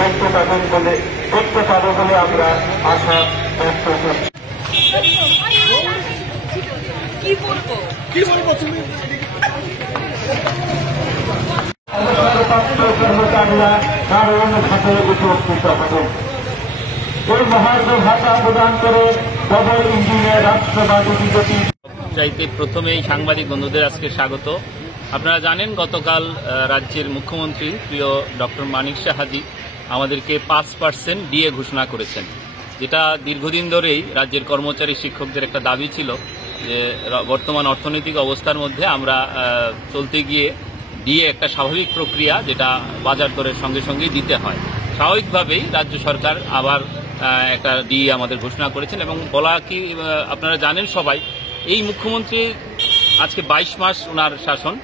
করতে পারবে বলে আমরা আশা ব্যক্ত করছি। অবসরপ্রাপ্ত কর্মচারীরা কারণ ভাতে উপস্থিত হবেন। এই মহার্ঘ ভাতা প্রদান করে ডবল ইঞ্জিনের রাষ্ট্রবাদী বিজেপি চাইতে প্রথমেই সাংবাদিক বন্ধুদের আজকে স্বাগত। আপনারা জানেন গতকাল রাজ্যের মুখ্যমন্ত্রী প্রিয় ডক্টর মানিক সাহাজি আমাদেরকে 5% ডিএ ঘোষণা করেছেন, যেটা দীর্ঘদিন ধরেই রাজ্যের কর্মচারী শিক্ষকদের একটা দাবি ছিল যে বর্তমান অর্থনৈতিক অবস্থার মধ্যে আমরা চলতে গিয়ে ডিএ একটা স্বাভাবিক প্রক্রিয়া, যেটা বাজার দরের সঙ্গে সঙ্গেই দিতে হয়। স্বাভাবিকভাবেই রাজ্য সরকার আবার একটা ডিএ আমাদের ঘোষণা করেছেন এবং বলা কি আপনারা জানেন সবাই, এই মুখ্যমন্ত্রী আজকে 22 মাস ওনার শাসন,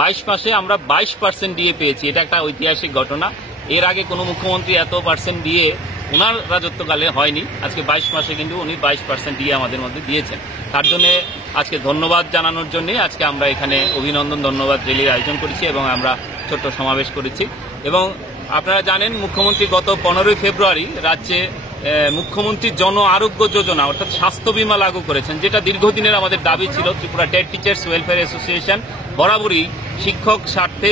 22 মাসে আমরা 22% ডিএ পেয়েছি। এটা একটা ঐতিহাসিক ঘটনা। এর আগে কোনো মুখ্যমন্ত্রী এত % ডিএ ওনার রাজত্বকালে হয়নি। আজকে 22 মাসে কিন্তু উনি 22% ডিএ আমাদের মধ্যে দিয়েছেন। তার জন্য আজকে ধন্যবাদ জানানোর জন্য আজকে আমরা এখানে অভিনন্দন ধন্যবাদ র্যালির আয়োজন করেছি এবং আমরা ছোট্ট সমাবেশ করেছি। এবং আপনারা জানেন মুখ্যমন্ত্রী গত 15 ফেব্রুয়ারি রাজ্যে মুখ্যমন্ত্রী জন আরোগ্য যোজনা অর্থাৎ স্বাস্থ্য বীমা লাগু করেছেন, যেটা দীর্ঘদিনের আমাদের দাবি ছিল। Tripura TET teachers welfare association বরাবরই শিক্ষক স্বার্থে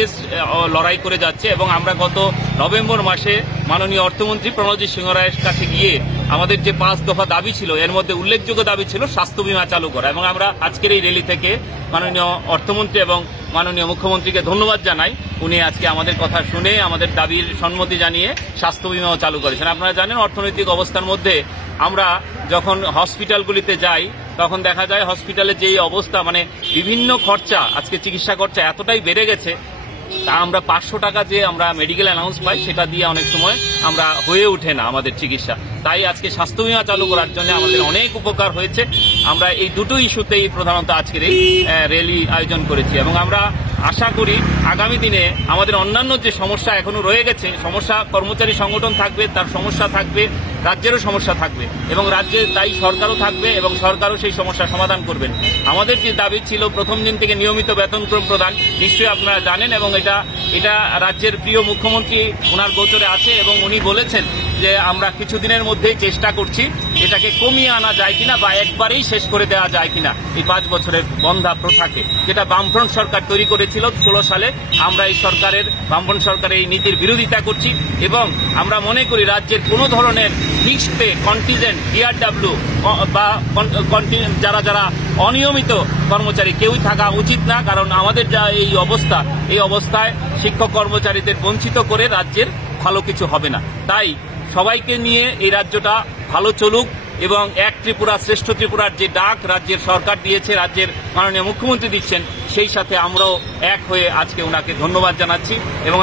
লড়াই করে যাচ্ছে এবং আমরা গত নভেম্বর মাসে মাননীয় অর্থমন্ত্রী প্রণজিৎ সিংহ রায়ের কাছে গিয়ে আমাদের যে 5 দফা দাবি ছিল, এর মধ্যে উল্লেখযোগ্য দাবি ছিল স্বাস্থ্য বীমা চালু করা। এবং আমরা আজকের এই র্যালি থেকে মাননীয় অর্থমন্ত্রী এবং মাননীয় মুখ্যমন্ত্রীকে ধন্যবাদ জানাই। উনি আজকে আমাদের কথা শুনে আমাদের দাবির সম্মতি জানিয়ে স্বাস্থ্য বীমাও চালু করেছেন। আপনারা জানেন অর্থনৈতিক অবস্থার মধ্যে আমরা যখন হসপিটালগুলিতে যাই তখন দেখা যায় হসপিটালে যেই অবস্থা, মানে বিভিন্ন খরচা, আজকে চিকিৎসা খরচা এতটাই বেড়ে গেছে, তা আমরা 500 টাকা যে আমরা মেডিকেল অ্যালাউন্স পাই সেটা দিয়ে অনেক সময় আমরা হয়ে ওঠে না আমাদের চিকিৎসা। তাই আজকে স্বাস্থ্য বীমা চালু করার জন্য আমাদের অনেক উপকার হয়েছে। আমরা এই দুটো ইস্যুতেই প্রধানত আজকের এই র্যালি আয়োজন করেছি এবং আমরা আশা করি আগামী দিনে আমাদের অন্যান্য যে সমস্যা এখনো রয়ে গেছে, সমস্যা কর্মচারী সংগঠন থাকবে, তার সমস্যা থাকবে, রাজ্যেরও সমস্যা থাকবে এবং রাজ্যের দায়ী সরকারও থাকবে এবং সরকারও সেই সমস্যা সমাধান করবেন। আমাদের যে দাবি ছিল প্রথম দিন থেকে নিয়মিত বেতনক্রম প্রদান, নিশ্চয়ই আপনারা জানেন এবং এটা রাজ্যের প্রিয় মুখ্যমন্ত্রী ওনার গোচরে আছে এবং উনি বলেছেন যে আমরা কিছুদিনের মধ্যেই চেষ্টা করছি এটাকে কমিয়ে আনা যায় কিনা বা একবারেই শেষ করে দেওয়া যায় কিনা এই 5 বছরের বন্ধা প্রথাকে, যেটা বামফ্রন্ট সরকার তৈরি করেছিল 16 সালে। আমরা এই বামফ্রন্ট সরকারের এই নীতির বিরোধিতা করছি এবং আমরা মনে করি রাজ্যের কোনো ধরনের ফিক্সড পে, কন্টিজেন্ট, ডিআরডব্লিউ বা যারা অনিয়মিত কর্মচারী কেউই থাকা উচিত না। কারণ আমাদের যা এই অবস্থায় শিক্ষক কর্মচারীদের বঞ্চিত করে রাজ্যের ভালো কিছু হবে না। তাই সবাইকে নিয়ে এই রাজ্যটা ভালো চলুক এবং এক ত্রিপুরা শ্রেষ্ঠ ত্রিপুরার যে ডাক রাজ্যের সরকার দিয়েছে, রাজ্যের মাননীয় মুখ্যমন্ত্রী দিচ্ছেন, সেই সাথে আমরাও এক হয়ে আজকে ওনাকে ধন্যবাদ জানাচ্ছি এবং